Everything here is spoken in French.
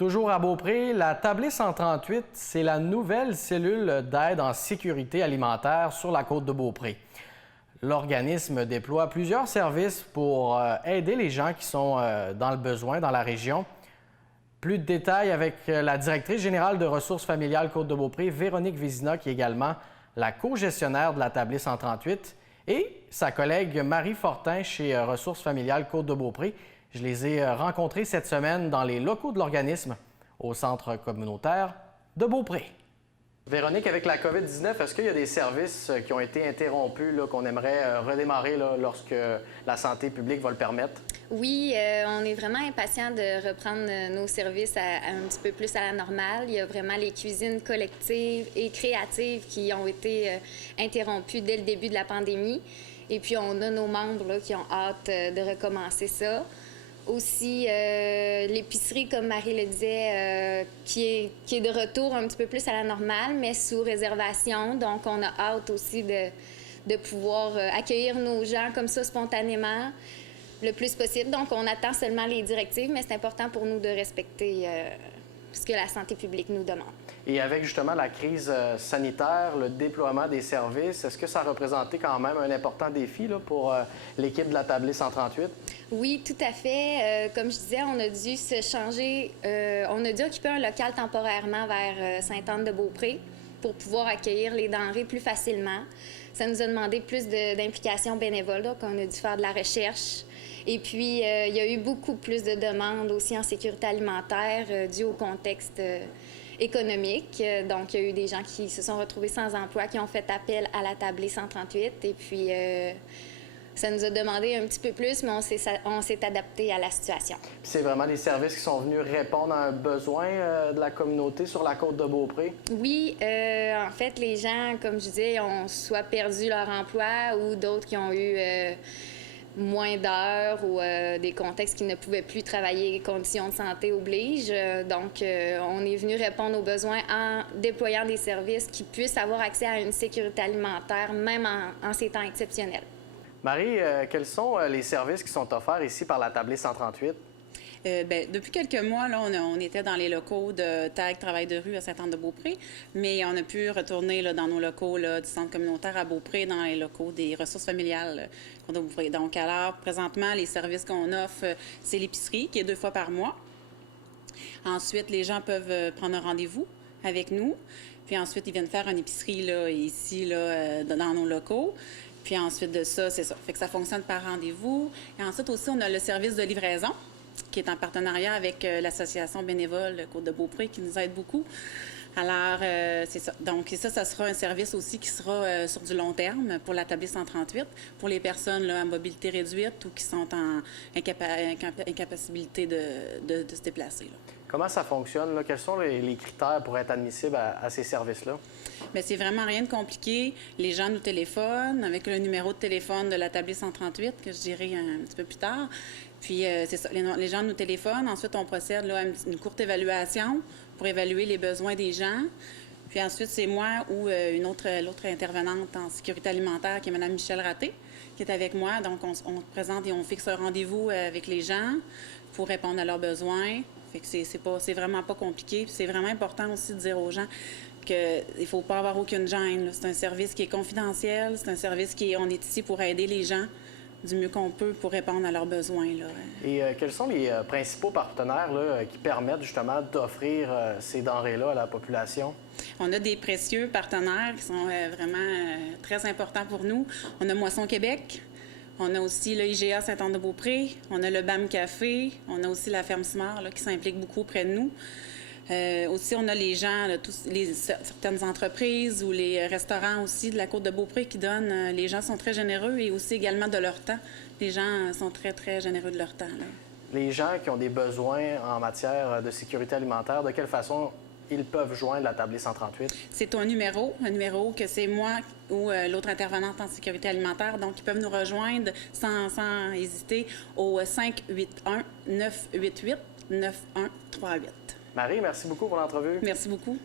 Toujours à Beaupré, la Tablée 138, c'est la nouvelle cellule d'aide en sécurité alimentaire sur la côte de Beaupré. L'organisme déploie plusieurs services pour aider les gens qui sont dans le besoin dans la région. Plus de détails avec la directrice générale de ressources familiales Côte-de-Beaupré, Véronique Vézina, qui est également la co-gestionnaire de la Tablée 138, et sa collègue Marie Fortin chez Ressources familiales Côte-de-Beaupré. Je les ai rencontrés cette semaine dans les locaux de l'organisme au centre communautaire de Beaupré. Véronique, avec la COVID-19, est-ce qu'il y a des services qui ont été interrompus, qu'on aimerait redémarrer lorsque la santé publique va le permettre? Oui, on est vraiment impatients de reprendre nos services un petit peu plus à la normale. Il y a vraiment les cuisines collectives et créatives qui ont été interrompues dès le début de la pandémie. Et puis, on a nos membres qui ont hâte de recommencer ça. Aussi, l'épicerie, comme Marie le disait, qui est de retour un petit peu plus à la normale, mais sous réservation. Donc, on a hâte aussi de pouvoir accueillir nos gens comme ça spontanément le plus possible. Donc, on attend seulement les directives, mais c'est important pour nous de respecter ce que la santé publique nous demande. Et avec justement la crise sanitaire, le déploiement des services, est-ce que ça a représenté quand même un important défi pour l'équipe de la Tablée 138? Oui, tout à fait. Comme je disais, on a dû se changer, on a dû occuper un local temporairement vers Sainte-Anne-de-Beaupré pour pouvoir accueillir les denrées plus facilement. Ça nous a demandé plus d'implication bénévole, donc on a dû faire de la recherche. Et puis, il y a eu beaucoup plus de demandes aussi en sécurité alimentaire dû au contexte économique. Donc, il y a eu des gens qui se sont retrouvés sans emploi, qui ont fait appel à la Tablée 138. Et puis, ça nous a demandé un petit peu plus, mais on s'est adapté à la situation. C'est vraiment des services qui sont venus répondre à un besoin de la communauté sur la côte de Beaupré? Oui, en fait, les gens, comme je disais, ont soit perdu leur emploi ou d'autres qui ont eu moins d'heures ou des contextes qui ne pouvaient plus travailler, les conditions de santé obligent. Donc, on est venu répondre aux besoins en déployant des services qui puissent avoir accès à une sécurité alimentaire, même en ces temps exceptionnels. Marie, quels sont les services qui sont offerts ici par la Tablée 138? Depuis quelques mois, là, on était dans les locaux de TAG Travail de rue à Sainte-Anne-de-Beaupré, mais on a pu retourner dans nos locaux du centre communautaire à Beaupré, dans les locaux des ressources familiales de Beaupré. Donc, alors, présentement, les services qu'on offre, c'est l'épicerie, qui est 2 fois par mois. Ensuite, les gens peuvent prendre un rendez-vous avec nous. Puis ensuite, ils viennent faire une épicerie ici, dans nos locaux. Puis ensuite de ça, c'est ça. Fait que ça fonctionne par rendez-vous. Et ensuite aussi, on a le service de livraison, qui est en partenariat avec l'association bénévole Côte-de-Beaupré, qui nous aide beaucoup. Alors, c'est ça. Donc, ça sera un service aussi qui sera sur du long terme pour la Tablée 138, pour les personnes à mobilité réduite ou qui sont en incapacité de se déplacer. Comment ça fonctionne? Quels sont les critères pour être admissible à ces services-là? Bien, c'est vraiment rien de compliqué. Les gens nous téléphonent avec le numéro de téléphone de la Tablée 138, que je dirai un petit peu plus tard. Puis, c'est ça, les gens nous téléphonent. Ensuite, on procède à une courte évaluation pour évaluer les besoins des gens. Puis ensuite, c'est moi ou l'autre intervenante en sécurité alimentaire, qui est Mme Michel Raté, qui est avec moi. Donc, on se présente et on fixe un rendez-vous avec les gens pour répondre à leurs besoins. Fait que c'est vraiment pas compliqué. Puis c'est vraiment important aussi de dire aux gens qu'il ne faut pas avoir aucune gêne. C'est un service qui est confidentiel. C'est un service on est ici pour aider les gens du mieux qu'on peut pour répondre à leurs besoins. Et quels sont les principaux partenaires qui permettent justement d'offrir ces denrées-là à la population? On a des précieux partenaires qui sont vraiment très importants pour nous. On a Moisson Québec. On a aussi le IGA Sainte-Anne-de-Beaupré, on a le BAM Café, on a aussi la Ferme Smart qui s'implique beaucoup auprès de nous. Aussi, on a les gens, certaines entreprises ou les restaurants aussi de la côte de Beaupré qui donnent. Les gens sont très généreux et aussi également de leur temps. Les gens sont très, très généreux de leur temps. Les gens qui ont des besoins en matière de sécurité alimentaire, de quelle façon ils peuvent joindre la Tablée 138? C'est un numéro que c'est moi ou l'autre intervenante en sécurité alimentaire. Donc, ils peuvent nous rejoindre sans hésiter au 581-988-9138. Marie, merci beaucoup pour l'entrevue. Merci beaucoup.